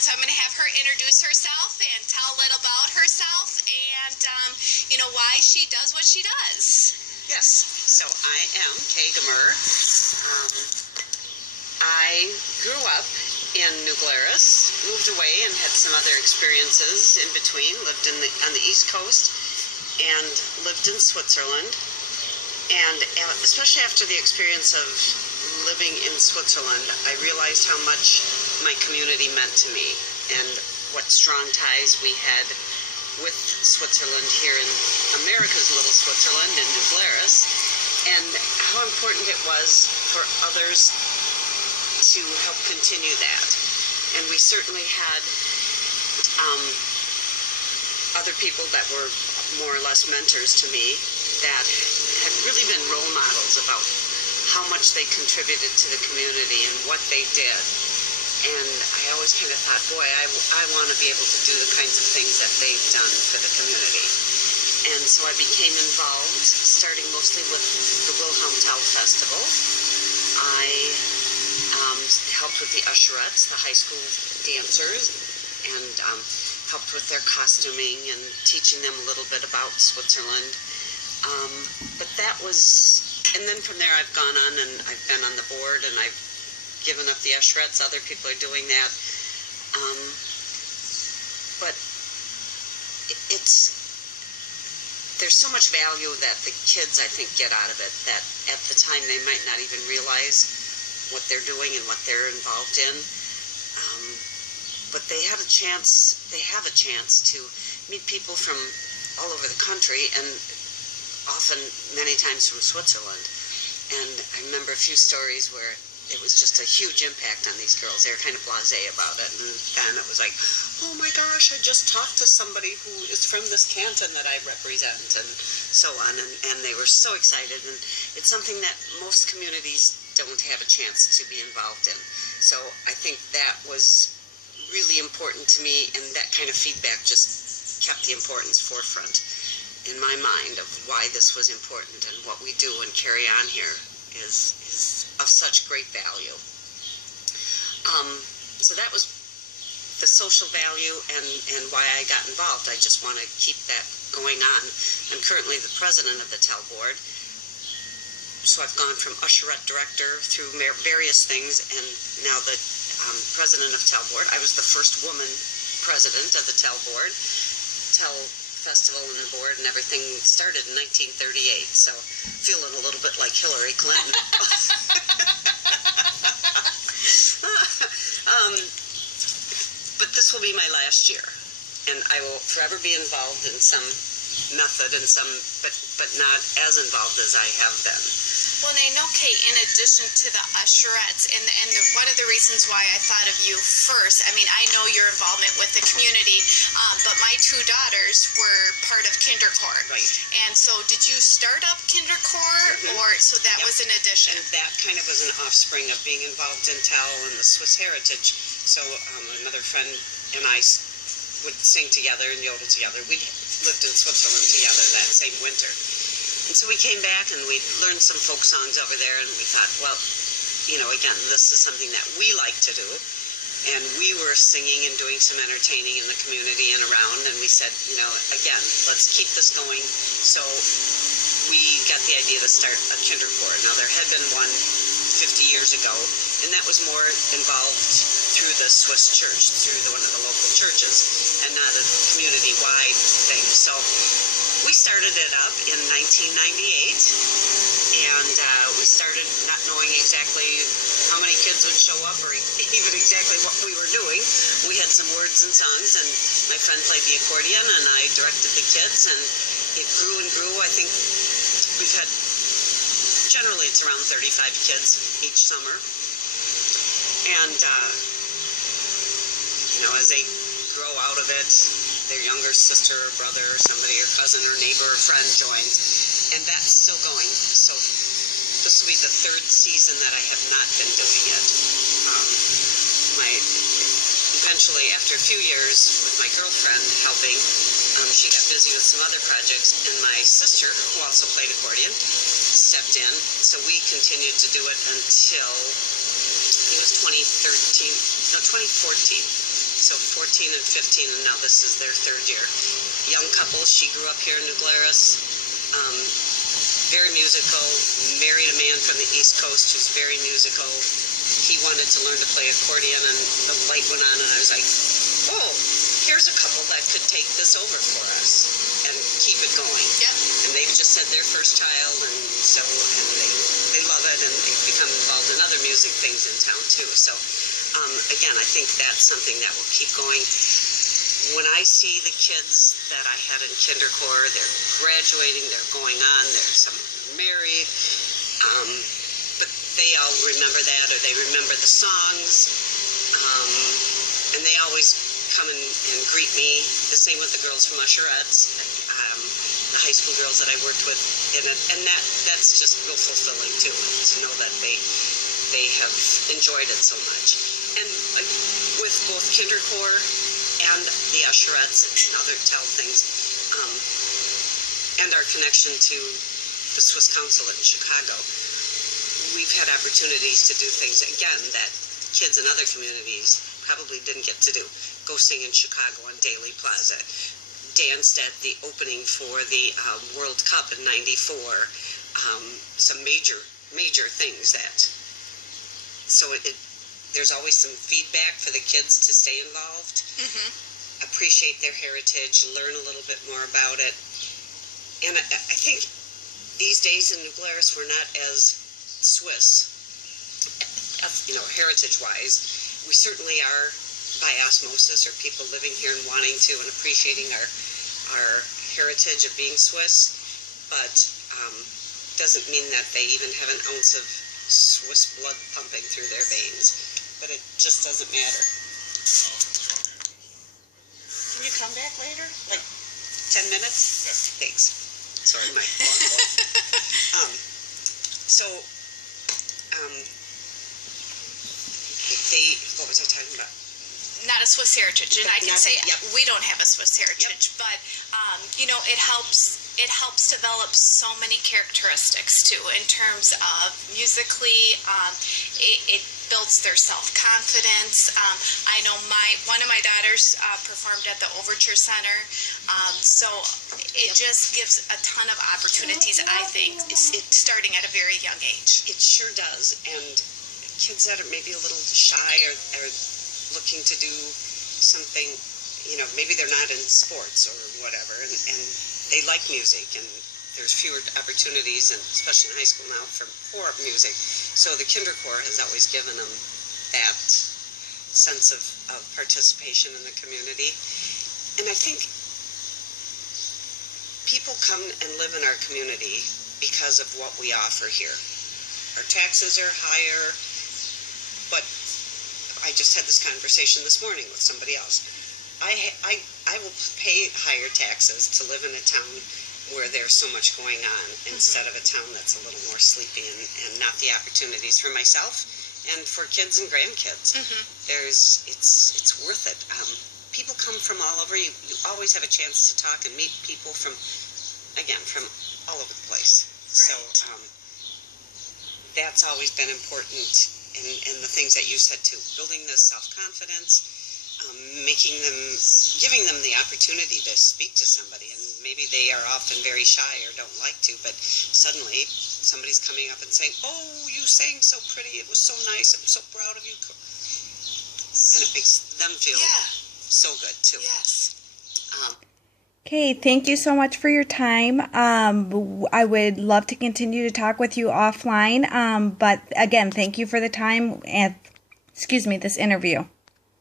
And so I'm going to have her introduce herself and tell a little about herself and, why she does what she does. Yes, so I am Kay Gamer. I grew up in New Glarus, moved away and had some other experiences in between, lived on the East Coast and lived in Switzerland. And especially after the experience of living in Switzerland, I realized how much my community meant to me and what strong ties we had with Switzerland here in America's little Switzerland in New Glarus, and how important it was for others to help continue that. And we certainly had other people that were more or less mentors to me that had really been role models about how much they contributed to the community and what they did. And I always kind of thought, boy, I want to be able to do the kinds of things that they've done for the community. And so I became involved, starting mostly with the Wilhelm Tell Festival. I helped with the usherettes, the high school dancers, and helped with their costuming and teaching them a little bit about Switzerland. But that was, and then from there I've gone on and I've been on the board and I've given up the usherettes. Other people are doing that. But there's so much value that the kids, I think, get out of it that at the time they might not even realize what they're doing and what they're involved in. But they have a chance to meet people from all over the country and often many times from Switzerland. And I remember a few stories where it was just a huge impact on these girls. They were kind of blasé about it. And then it was like, oh my gosh, I just talked to somebody who is from this canton that I represent, and so on. And they were so excited. And it's something that most communities don't have a chance to be involved in. So I think that was really important to me, and that kind of feedback just kept the importance forefront in my mind of why this was important, and what we do and carry on here is of such great value. So that was the social value and why I got involved. I just want to keep that going on. I'm currently the president of the Tell Board, so I've gone from usherette director through various things, and now the president of Tell Board. I was the first woman president of the Tell Board. Tell Festival and the board and everything started in 1938, so feeling a little bit like Hillary Clinton. But this will be my last year, and I will forever be involved in some method and but not as involved as I have been. Well, and I know, Kate, in addition to the usherettes, and one of the reasons why I thought of you first, I mean, I know your involvement with the community, but my two daughters were part of KinderCorps. Right. And so did you start up KinderCorps, or so that was an addition? And that kind of was an offspring of being involved in Tell and the Swiss heritage. So another friend and I would sing together and yodel together. We lived in Switzerland together that same winter. And so we came back and we learned some folk songs over there, and we thought, well, again, this is something that we like to do. And we were singing and doing some entertaining in the community and around, and we said, again, let's keep this going. So we got the idea to start a KinderCorps. Now, there had been one 50 years ago, and that was more involved through the Swiss church, through one of the local churches, and not a community-wide thing. So we started it up in 1998, and we started not knowing exactly how many kids would show up or even exactly what we were doing. We had some words and songs, and my friend played the accordion, and I directed the kids, and it grew and grew. I think we've had, generally it's around 35 kids each summer, and as they grow out of it, their younger sister or brother or somebody or cousin or neighbor or friend joins, and that's still going. So this will be the third season that I have not been doing it. Eventually, after a few years with my girlfriend helping, she got busy with some other projects, and my sister, who also played accordion, stepped in. So we continued to do it until it was 2014. So so 14 and 15, and now this is their third year. Young couple. She grew up here in New Glarus. Very musical. Married a man from the East Coast who's very musical. He wanted to learn to play accordion, and the light went on, and I was like, oh, here's a couple that could take this over for us and keep it going. Yep. And they've just had their first child, and they love it, and they've become involved in other music things in town too. So again, I think that's something that will keep going. When I see the kids that I had in kindergarten, they're graduating, they're going on, some are married, but they all remember that, or they remember the songs, and they always come and greet me. The same with the girls from Usherettes, the high school girls that I worked with, and that's just real fulfilling too, to know that they have enjoyed it so much. And with both kindergarten and the Usherettes and other TEL things, and our connection to the Swiss Consulate in Chicago, we've had opportunities to do things, again, that kids in other communities probably didn't get to do. Go sing in Chicago on Daley Plaza, danced at the opening for the World Cup in '94, some major things that, so there's always some feedback for the kids to stay involved, appreciate their heritage, learn a little bit more about it. And I think these days in New Glarus, we're not as Swiss, heritage-wise. We certainly are by osmosis, or people living here and wanting to and appreciating our heritage of being Swiss, but doesn't mean that they even have an ounce of Swiss blood pumping through their veins. But it just doesn't matter. Can you come back later? Like 10 minutes? Yeah. Thanks. Sorry, my what was I talking about? Not a Swiss heritage, and I can say we don't have a Swiss heritage, but it helps develop so many characteristics too, in terms of musically. It builds their self-confidence. I know one of my daughters performed at the Overture Center, so it just gives a ton of opportunities, I think, starting at a very young age. It sure does, and kids that are maybe a little shy or looking to do something, maybe they're not in sports or whatever, and they like music, and there's fewer opportunities, and especially in high school now, for music. So the kindergarten has always given them that sense of participation in the community. And I think people come and live in our community because of what we offer here. Our taxes are higher, but I just had this conversation this morning with somebody else. I will pay higher taxes to live in a town where there's so much going on, instead of a town that's a little more sleepy and not the opportunities for myself and for kids and grandkids. It's worth it. People come from all over. You always have a chance to talk and meet people from all over the place. Right. So that's always been important, and the things that you said too, building the self-confidence, giving them the opportunity to speak to somebody, and maybe they are often very shy or don't like to, but suddenly somebody's coming up and saying, oh, you sang so pretty, it was so nice, I'm so proud of you, and it makes them feel so good too. Yes. Okay, thank you so much for your time. I would love to continue to talk with you offline, but again, thank you for the time and, this interview.